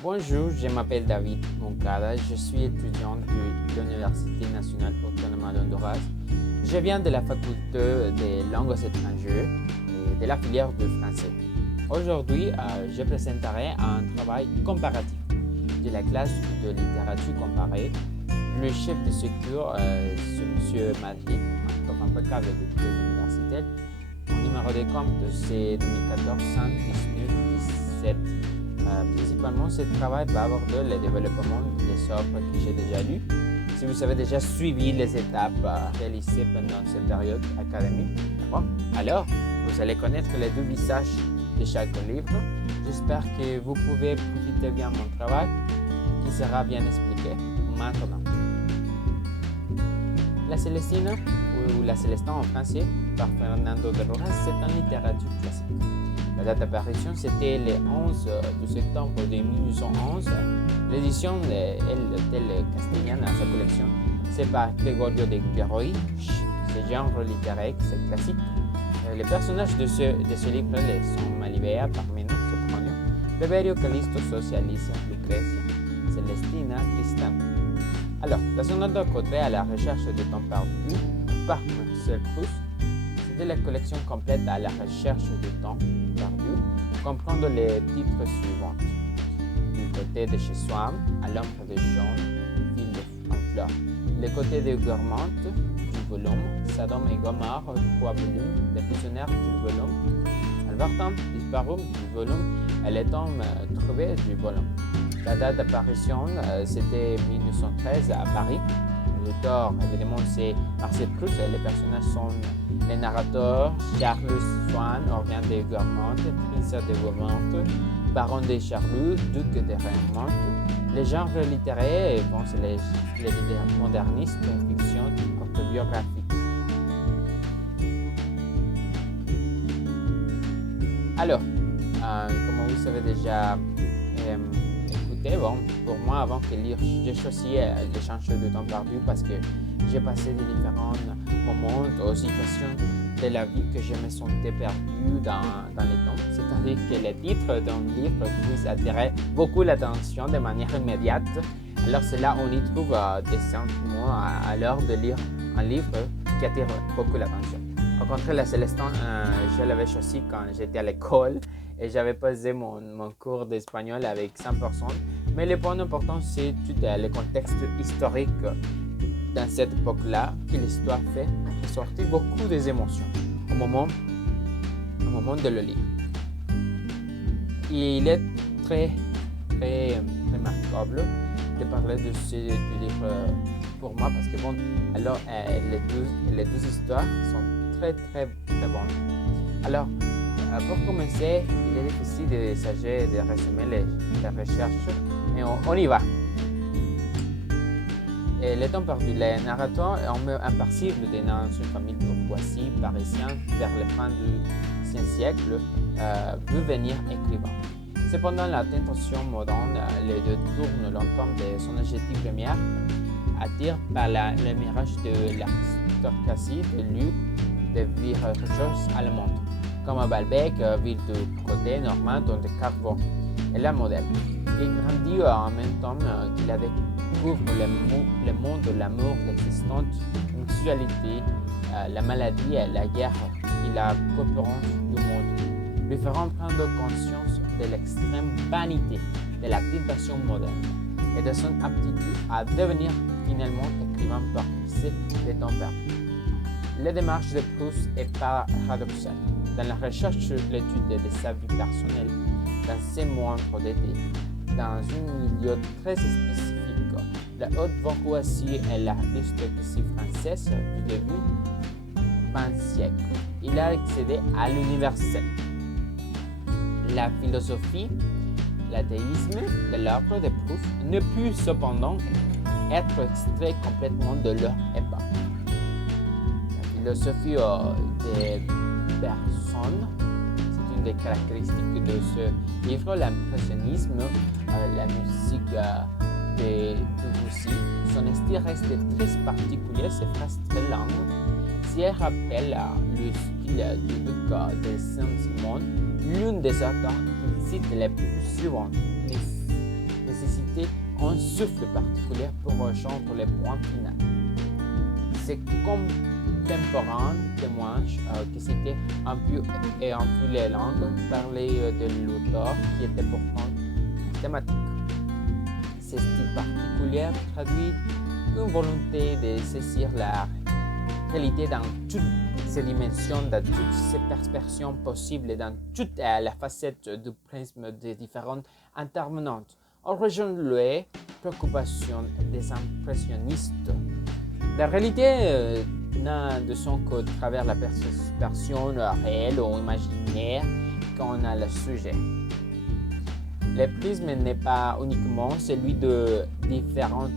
Bonjour, je m'appelle David Moncada, je suis étudiant de l'Université nationale autonome d'Honduras. Je viens de la faculté des langues étrangères et de la filière de français. Aujourd'hui, je présenterai un travail comparatif de la classe de littérature comparée. Le chef de secours, c'est M. Madrid, un prof impeccable de l'université. Mon numéro de compte, c'est 2014 119 17. Principalement, ce travail va aborder le développement des œuvres que j'ai déjà lues. Si vous avez déjà suivi les étapes réalisées pendant cette période académique, alors vous allez connaître les deux visages de chaque livre. J'espère que vous pouvez profiter bien de mon travail qui sera bien expliqué maintenant. La Célestine, ou La Célestin en français, par Fernando de Rojas, c'est une littérature classique. La date d'apparition, c'était le 11 septembre de 1911. L'édition telle castellane à sa collection, c'est par Gregorio de Guerroy. Ce genre littéraire, c'est classique. Les personnages de ce livre sont Malibea, Parmeno, Sopronio, Beberio, Callisto, Socialisa, Lucrezia, Celestina, Tristan. Alors, la sonate côté à la recherche de temps perdu par Marcel Proust. De la collection complète à la recherche du temps perdu, comprendre les titres suivants. Du côté de chez Swann, à l'ombre de jaune, fil en fleurs. Le côté de Gourmand, du volume, Sodome et Gomorrhe, 3 volumes, Les prisonniers du volume, Albertin, disparu du volume, et les tombes trouvés du volume. La date d'apparition, c'était 1913 à Paris. L'auteur, évidemment, c'est Marcel Proust. Les personnages sont les narrateurs Charles Swann, Orient de Gourmand, Prince de Beaumont, Baron de Charlus, Duc de Raymond. Les genres littéraires, c'est les modernistes, fiction, autobiographique. Alors, comme vous savez déjà, pour moi, avant de lire, j'ai choisi l'échange de temps perdu parce que j'ai passé des différents moments ou situations de la vie que je me sentais perdu dans le temps. C'est-à-dire que les titres d'un livre puissent attirer beaucoup l'attention de manière immédiate. Alors c'est là où on y trouve des sentiments à l'heure de lire un livre qui attire beaucoup l'attention. Au contraire, La Célestin, je l'avais choisi quand j'étais à l'école et j'avais passé mon cours d'espagnol avec 100%. Mais le point important, c'est tout le contexte historique dans cette époque-là que l'histoire fait ressortir beaucoup des émotions au moment de le lire. Il est très remarquable de parler de ce livre pour moi parce que les deux histoires sont très bonnes. Alors, pour commencer, il est difficile de s'agir de résumer les recherches, mais on y va. Et le temps perdu, les narrateurs impassibles dans une famille bourgeoisie parisienne vers la fin du XVe siècle veut venir écrivain. Cependant, la tentation moderne le détourne longtemps de son objectif premier, attiré par le mirage de l'aristocratie de luxe de vivre recherche allemande, comme Balbec, ville du côté normand de Carbon, et la modèle. Il grandit en même temps qu'il découvre le monde de l'amour, l'existence, l'homosexualité, la maladie et la guerre et la concurrence du monde, lui feront prendre conscience de l'extrême vanité de la tentation moderne et de son aptitude à devenir finalement écrivain par des temps perdus. La démarche de Proust est paradoxale. Dans la recherche sur l'étude de sa vie personnelle, dans ses moindres détails, dans un milieu très spécifique, la haute bourgeoisie et l'aristocratie française du début du XXe siècle, il a accédé à l'universel. La philosophie, l'athéisme de l'œuvre de Proust ne put cependant être extrait complètement de leur époque. La philosophie des personnes, c'est une des caractéristiques de ce livre, l'impressionnisme, la musique de Debussy. Son style reste très particulier, ses phrases très longues. Si elle rappelle le style du duc de Saint-Simon, l'une des auteurs qu'il cite les plus souvent, nécessitait un souffle particulier pour rejoindre le point final. Ses contemporains témoignent que c'était un peu les langues parlées de l'auteur qui était pourtant thématique. Ce style particulier traduit une volonté de saisir la réalité dans toutes ses dimensions, dans toutes ses perspectives possibles, dans toute la facette du prisme des différentes intervenantes. En rejoint les préoccupations des impressionnistes. La réalité n'a de son qu'au travers la perception réelle ou imaginaire qu'on a le sujet. Le prisme n'est pas uniquement celui de différents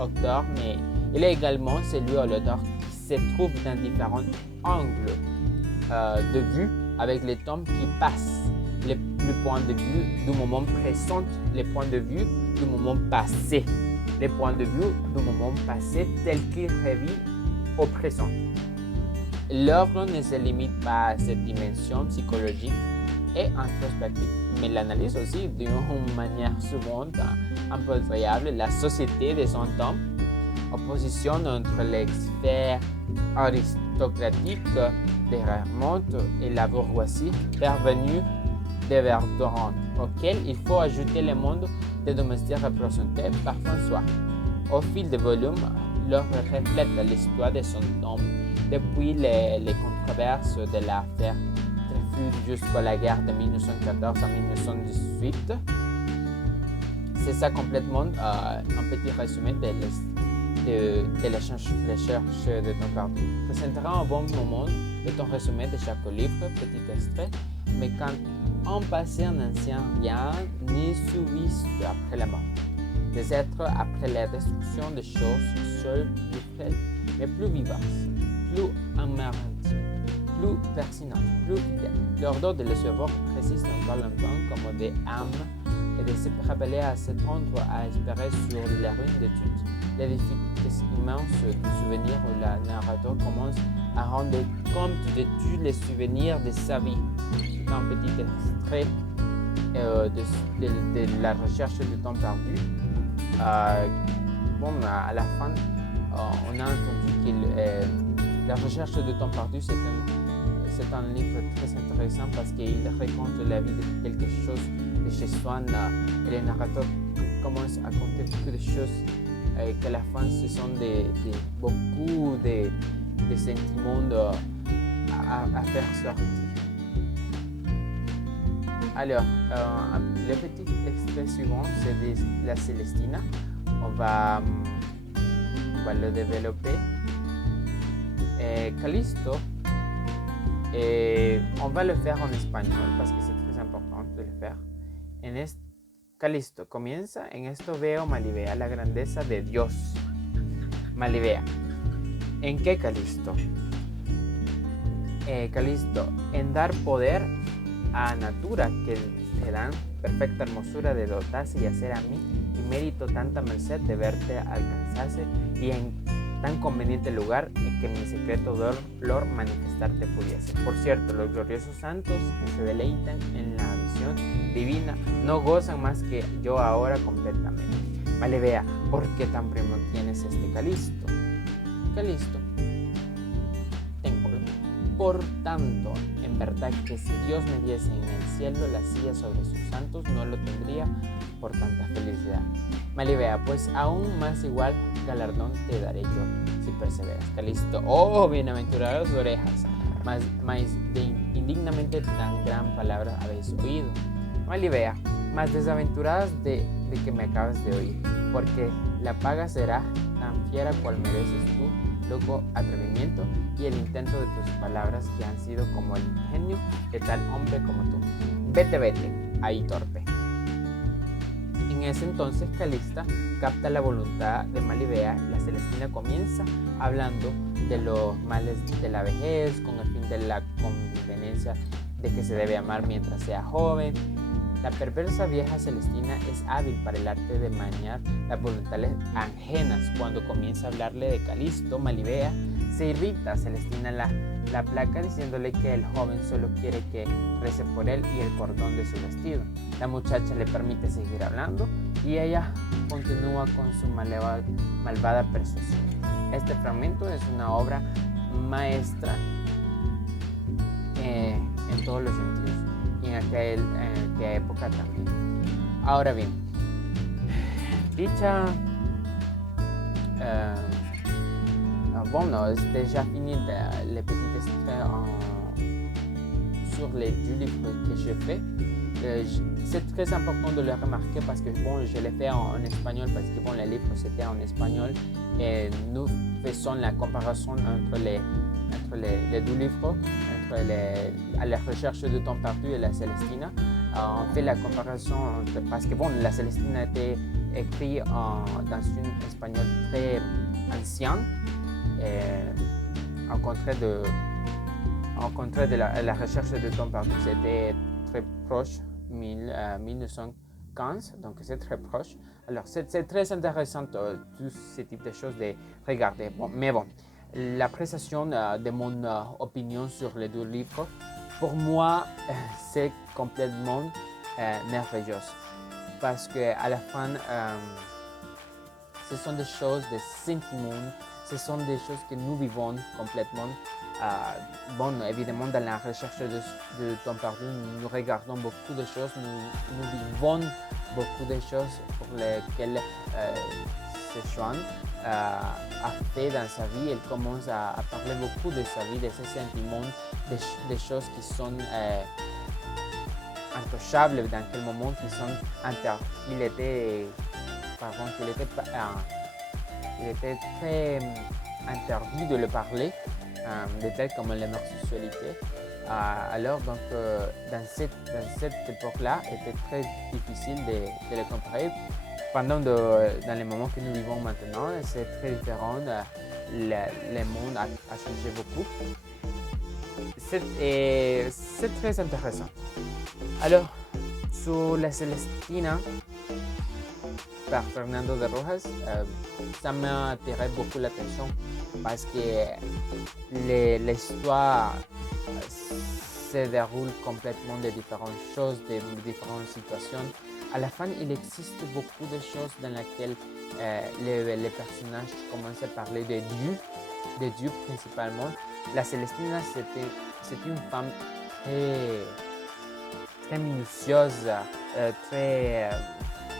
auteurs, mais il est également celui de l'auteur qui se trouve dans différents angles de vue avec les temps qui passent, le point de vue du moment présent, les points de vue du moment passé, les points de vue du moment passé tel qu'il revit au présent. L'œuvre ne se limite pas à cette dimension psychologique et introspective, mais l'analyse aussi d'une manière souvent un peu variable la société de son temps, opposition entre les sphères aristocratiques des remontes et la bourgeoisie parvenue de Verdun, auquel il faut ajouter le monde des domestiques représentés par François. Au fil des volumes, l'œuvre reflète l'histoire de son temps, depuis les controverses de l'affaire Dreyfus jusqu'à la guerre de 1914 à 1918. C'est ça complètement un petit résumé de la recherche de ton perdu. Présentera un bon moment de ton résumé de chaque livre, petit extrait, mais quand un passé ancien rien n'est subsiste après la mort. Des êtres après la destruction des choses seuls, plus frêles, mais plus vivaces, plus amarrantes, plus pertinentes, plus fidèles. L'ordre de les savoir résiste encore longtemps comme des âmes et de se rappeler à s'étendre à espérer sur la ruine de toutes. L'édifice immense du souvenir où le narrateur commence à rendre compte de tous les souvenirs de sa vie. C'est un petit extrait de la recherche du temps perdu. À la fin, on a entendu que la recherche du temps perdu, c'est un livre très intéressant parce qu'il raconte la vie de quelque chose de chez Swann et le narrateur commence à raconter beaucoup de choses qu'à la fin, ce sont beaucoup de sentiments à faire sortir. Alors, le petit extrait suivant, c'est de la Célestina. On va le développer. Callisto, on va le faire en espagnol parce que c'est très important de le faire. Callisto comienza, en esto veo Malivea, la grandeza de Dios. Malivea. ¿En qué Callisto? Callisto, en dar poder a natura que te dan perfecta hermosura de dotarse y hacer a mí y mérito tanta merced de verte alcanzarse y en tan conveniente lugar en que mi secreto dolor manifestarte pudiese. Por cierto, los gloriosos santos que se deleitan en la visión divina no gozan más que yo ahora completamente. Malivea, ¿por qué tan primo tienes este Callisto? Callisto, tengo. Por tanto, en verdad que si Dios me diese en el cielo la silla sobre sus santos, no lo tendría por tanta felicidad. Malivea, pues aún más igual galardón te daré yo, si perseveras. Callisto, oh, bienaventuradas orejas, más indignamente tan gran palabra habéis oído. Malivea, más desaventuradas de que me acabas de oír, porque la paga será tan fiera cual mereces tú, loco atrevimiento y el intento de tus palabras que han sido como el ingenio de tal hombre como tú. Vete, ahí torpe. En ese entonces Calista capta la voluntad de Malivea. La Celestina comienza hablando de los males de la vejez con el fin de la conveniencia de que se debe amar mientras sea joven. La perversa vieja Celestina es hábil para el arte de mañar las voluntades ajenas. Cuando comienza a hablarle de Calisto, Malivea se irrita. Celestina la placa diciéndole que el joven solo quiere que rece por él y el cordón de su vestido. La muchacha le permite seguir hablando y ella continúa con su malvada persuasión. Este fragmento es una obra maestra en todos los sentidos y en aquella época también. Ahora bien, dicha c'est déjà fini les petits extraits sur les 2 livres que j'ai fait. C'est très important de le remarquer parce que je l'ai fait en espagnol parce que les livres c'était en espagnol et nous faisons la comparaison entre les 2 livres, à la recherche de temps perdu et la Célestina. On fait la comparaison parce que la Célestina a été écrite dans un espagnol très ancien. Au contraire de la recherche de temps perdu, c'était très proche, 1915, donc c'est très proche. Alors c'est très intéressant tout ce type de choses de regarder. L'appréciation de mon opinion sur les 2 livres, pour moi, c'est complètement merveilleux parce qu'à la fin, ce sont des choses, des sentiments. Ce sont des choses que nous vivons complètement. Évidemment, dans la recherche de temps perdu, nous regardons beaucoup de choses, nous vivons beaucoup de choses pour lesquelles Sichuan a fait dans sa vie. Elle commence à parler beaucoup de sa vie, de ses sentiments, des choses qui sont intouchables, dans quel moment qui sont il était très interdit de le parler, de tels comme l'homosexualité. Alors, dans cette époque-là, était très difficile de le comparer. Dans les moments que nous vivons maintenant, c'est très différent. Le monde a changé beaucoup. C'est très intéressant. Alors, sur la Celestina, par Fernando de Rojas, ça m'a attiré beaucoup l'attention parce que l'histoire se déroule complètement de différentes choses, de différentes situations. À la fin, il existe beaucoup de choses dans lesquelles les personnages commencent à parler de Dieu principalement. La Célestina, c'était une femme très minutieuse, très,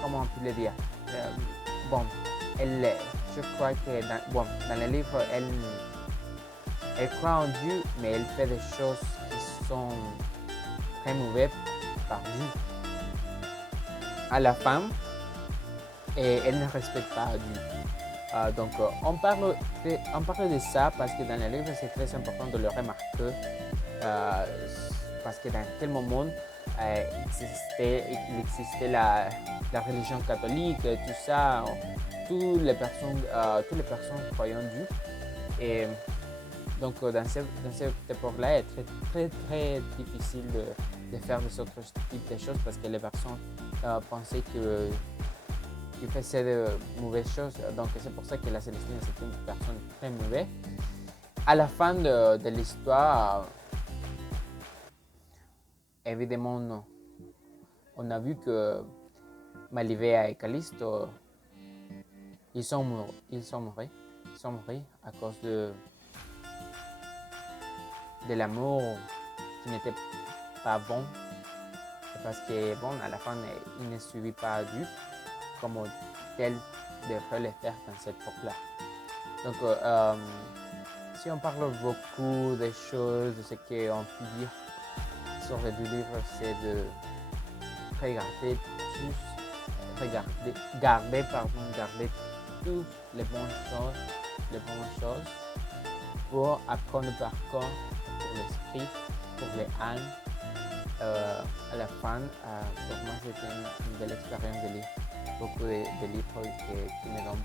comment on peut le dire, je crois que dans le livre, elle croit en Dieu, mais elle fait des choses qui sont très mauvaises par Dieu. À la fin, et elle ne respecte pas Dieu. On parle de ça parce que dans le livre, c'est très important de le remarquer parce que dans quel moment il existait la religion catholique, tout ça, toutes les personnes croyaient en Dieu. Et donc, dans cette époque-là, il est très, très, très difficile de faire des autres types de choses parce que les personnes pensaient qu'il faisait de mauvaises choses. Donc, c'est pour ça que la Célestine, c'était une personne très mauvaise. À la fin de l'histoire, évidemment, on a vu que Malivea et Callisto, ils sont morts à cause de l'amour qui n'était pas bon. Parce que, à la fin, ils ne suivaient pas Dieu comme tel devrait le faire dans cette époque-là. Donc, si on parle beaucoup des choses, de ce qu'on peut dire sur les 2 livres, c'est de garder toutes les bonnes choses pour apprendre par cœur, pour l'esprit, pour les âmes. À la fin, pour moi, c'était une belle expérience de lire beaucoup de livres qui me donnent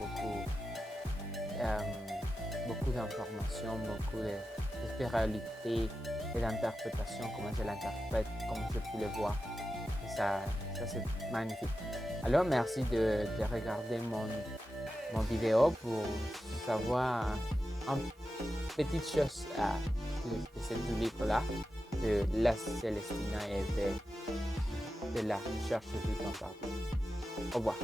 beaucoup d'informations, beaucoup de spiritualité et d'interprétation, comment je l'interprète, comment je peux le voir. Et ça c'est magnifique. Alors, merci de regarder mon vidéo pour savoir une petite chose de ce livre-là, de la Célestina et de la recherche du temps perdu. Au revoir.